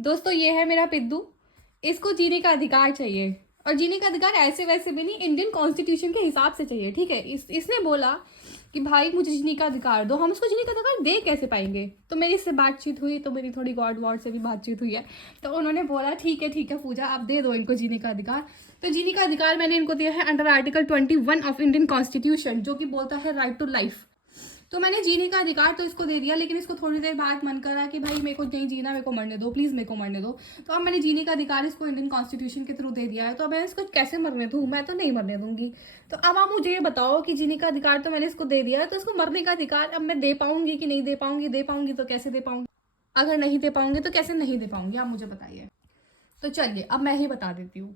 दोस्तों ये है मेरा पिद्दू। इसको जीने का अधिकार चाहिए, और जीने का अधिकार ऐसे वैसे भी नहीं, इंडियन कॉन्स्टिट्यूशन के हिसाब से चाहिए। ठीक है, इसने बोला कि भाई मुझे जीने का अधिकार दो। हम इसको जीने का अधिकार दे कैसे पाएंगे? तो मेरी इससे बातचीत हुई, तो मेरी थोड़ी गॉड वॉड से भी बातचीत हुई है। तो उन्होंने बोला ठीक है पूजा, आप दे दो इनको जीने का अधिकार। तो जीने का अधिकार मैंने इनको दिया है under article 21 of Indian constitution, जो कि बोलता है राइट टू लाइफ। तो मैंने जीने का अधिकार तो इसको दे दिया, लेकिन इसको थोड़ी देर बाद मन करा कि भाई मेरे को नहीं जीना, मेरे को मरने दो, प्लीज मेरे को मरने दो। तो अब मैंने जीने का अधिकार इसको इंडियन कॉन्स्टिट्यूशन के थ्रू दे दिया है, तो अब मैं इसको कैसे मरने दूँ? मैं तो नहीं मरने दूंगी। तो अब आप मुझे ये बताओ कि जीने का अधिकार तो मैंने इसको दे दिया है, तो इसको मरने का अधिकार अब मैं दे पाऊंगी कि नहीं दे पाऊंगी? दे पाऊंगी तो कैसे दे पाऊंगी? अगर नहीं दे पाऊंगी तो कैसे नहीं दे पाऊंगी? आप मुझे बताइए। तो चलिए अब मैं ही बता देती हूँ।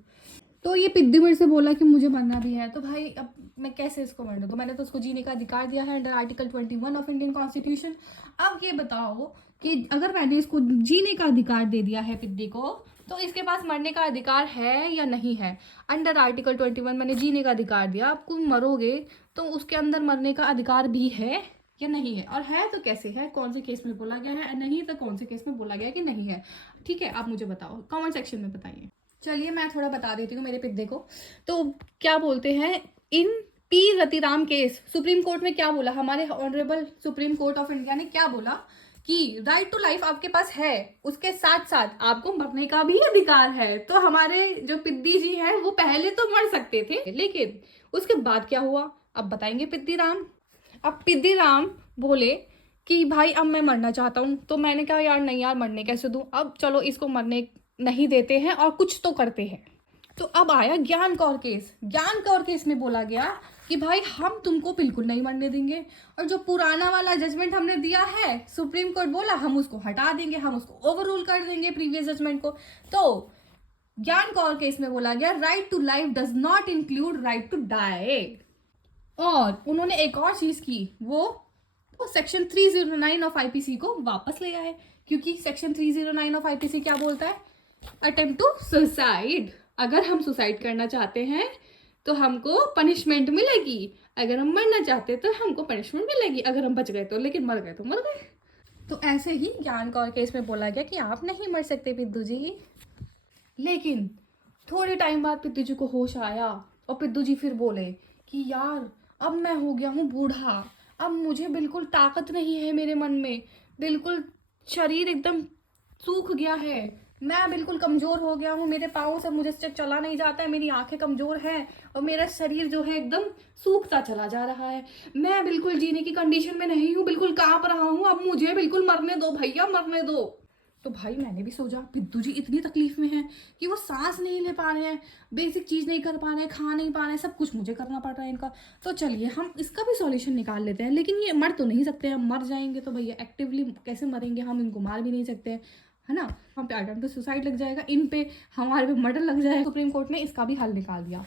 तो ये पिद्दी मेरे से बोला कि मुझे मरना भी है, तो भाई अब मैं कैसे इसको मरने दूँ? मैंने तो उसको जीने का अधिकार दिया है under article 21 of Indian constitution. अब ये बताओ कि अगर मैंने इसको जीने का अधिकार दे दिया है पिद्दी को, तो इसके पास मरने का अधिकार है या नहीं है? अंडर आर्टिकल 21 मैंने जीने का अधिकार दिया, आपको मरोगे तो उसके अंदर मरने का अधिकार भी है या नहीं है? और है तो कैसे है? कौन से केस में बोला गया है? नहीं तो कौन से केस में बोला गया है कि नहीं है? ठीक है, आप मुझे बताओ, कमेंट सेक्शन में बताइए। चलिए मैं थोड़ा बता देती हूँ मेरे पिद्दे को। तो क्या बोलते हैं, in P Ratiram case Supreme Court में क्या बोला, हमारे honourable Supreme Court of India ने क्या बोला कि राइट टू लाइफ आपके पास है, उसके साथ साथ आपको मरने का भी अधिकार है। तो हमारे जो पिद्दी जी हैं वो पहले तो मर सकते थे, लेकिन उसके बाद क्या हुआ अब बताएंगे पिद्दी राम। अब पिद्दी राम बोले कि भाई अब मैं मरना चाहता हूँ। तो मैंने कहा यार नहीं यार, मरने कैसे दूँ? अब चलो इसको मरने नहीं देते हैं और कुछ तो करते हैं। तो अब आया ज्ञान कौर केस। ज्ञान कौर केस में बोला गया कि भाई हम तुमको बिल्कुल नहीं मरने देंगे, और जो पुराना वाला जजमेंट हमने दिया है सुप्रीम कोर्ट बोला हम उसको हटा देंगे, हम उसको ओवररूल कर देंगे प्रीवियस जजमेंट को। तो ज्ञान कौर केस में बोला गया right to life does not include right to die. और उन्होंने एक और चीज की, वो सेक्शन 309 ऑफ आईपीसी को वापस ले आए, क्योंकि सेक्शन 309 ऑफ आईपीसी क्या बोलता है? Attempt to suicide. अगर हम सुसाइड करना चाहते हैं तो हमको पनिशमेंट मिलेगी, अगर हम मरना चाहते हैं तो हमको पनिशमेंट मिलेगी। अगर हम बच गए तो, लेकिन मर गए तो मर गए। तो ऐसे ही ज्ञान कौर केस में बोला गया कि आप नहीं मर सकते पिद्दू जी। लेकिन थोड़े टाइम बाद पिद्दू जी को होश आया, और पिद्दू जी फिर बोले कि यार अब मैं हो गया हूँ बूढ़ा, अब मुझे बिल्कुल ताकत नहीं है मेरे मन में, बिल्कुल शरीर एकदम सूख गया है, मैं बिल्कुल कमजोर हो गया हूँ, मेरे पाँव से मुझे चला नहीं जाता है, मेरी आंखें कमजोर हैं, और मेरा शरीर जो है एकदम सूखता चला जा रहा है, मैं बिल्कुल जीने की कंडीशन में नहीं हूँ, बिल्कुल कांप रहा हूँ, अब मुझे बिल्कुल मरने दो भैया, मरने दो। तो भाई मैंने भी सोचा पिद्दू जी इतनी तकलीफ में हैं कि वो सांस नहीं ले पा रहे हैं, बेसिक चीज़ नहीं कर पा रहे हैं, खा नहीं पा रहे हैं, सब कुछ मुझे करना पड़ रहा है इनका। तो चलिए हम इसका भी सॉल्यूशन निकाल लेते हैं। लेकिन ये मर तो नहीं सकते हैं, मर जाएंगे तो भैया एक्टिवली कैसे मरेंगे? हम इनको मार भी नहीं सकते हैं, है ना? हम पे अटेम्प्ट टू सुसाइड लग जाएगा, इन पे हमारे पे मर्डर लग जाएगा। सुप्रीम कोर्ट ने इसका भी हल निकाल दिया,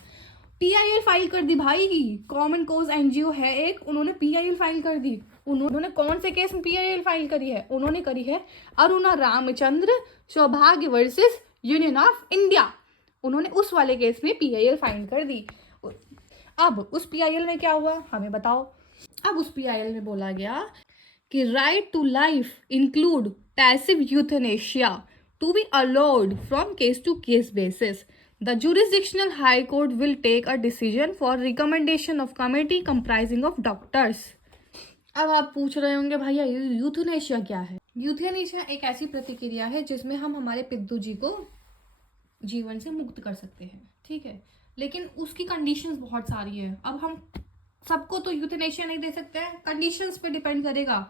पीआईएल फाइल कर दी भाई। कॉमन कोज एनजीओ है एक, उन्होंने पीआईएल फाइल कर दी। उन्होंने कौन से केस में पीआईएल फाइल करी है? उन्होंने करी है अरुणा रामचंद्र सौभाग्य वर्सेस यूनियन ऑफ इंडिया। उन्होंने उस वाले केस में पीआईएल फाइल कर दी। अब उस पीआईएल में क्या हुआ हमें बताओ। अब उस पीआईएल में बोला गया कि right to life include passive euthanasia to be allowed from case to case basis. The jurisdictional high court will take a decision for recommendation of committee comprising of doctors. अब आप पूछ रहे होंगे भैया यूथनेशिया क्या है? यूथनेशिया एक ऐसी प्रतिक्रिया है जिसमें हम हमारे पिद्दू जी को जीवन से मुक्त कर सकते हैं, ठीक है, लेकिन उसकी कंडीशंस बहुत सारी है। अब हम सबको तो यूथनेशिया नहीं दे सकते हैं, कंडीशंस पे डिपेंड करेगा,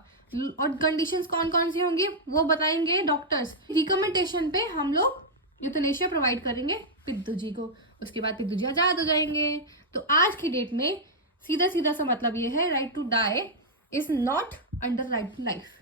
और कंडीशंस कौन कौन सी होंगी वो बताएंगे डॉक्टर्स। रिकमेंडेशन पे हम लोग यूथनेशिया प्रोवाइड करेंगे पिद्दू जी को, उसके बाद पिद्दू जी आजाद हो जाएंगे। तो आज की डेट में सीधा सीधा सा मतलब ये है, right to die is not under right to life.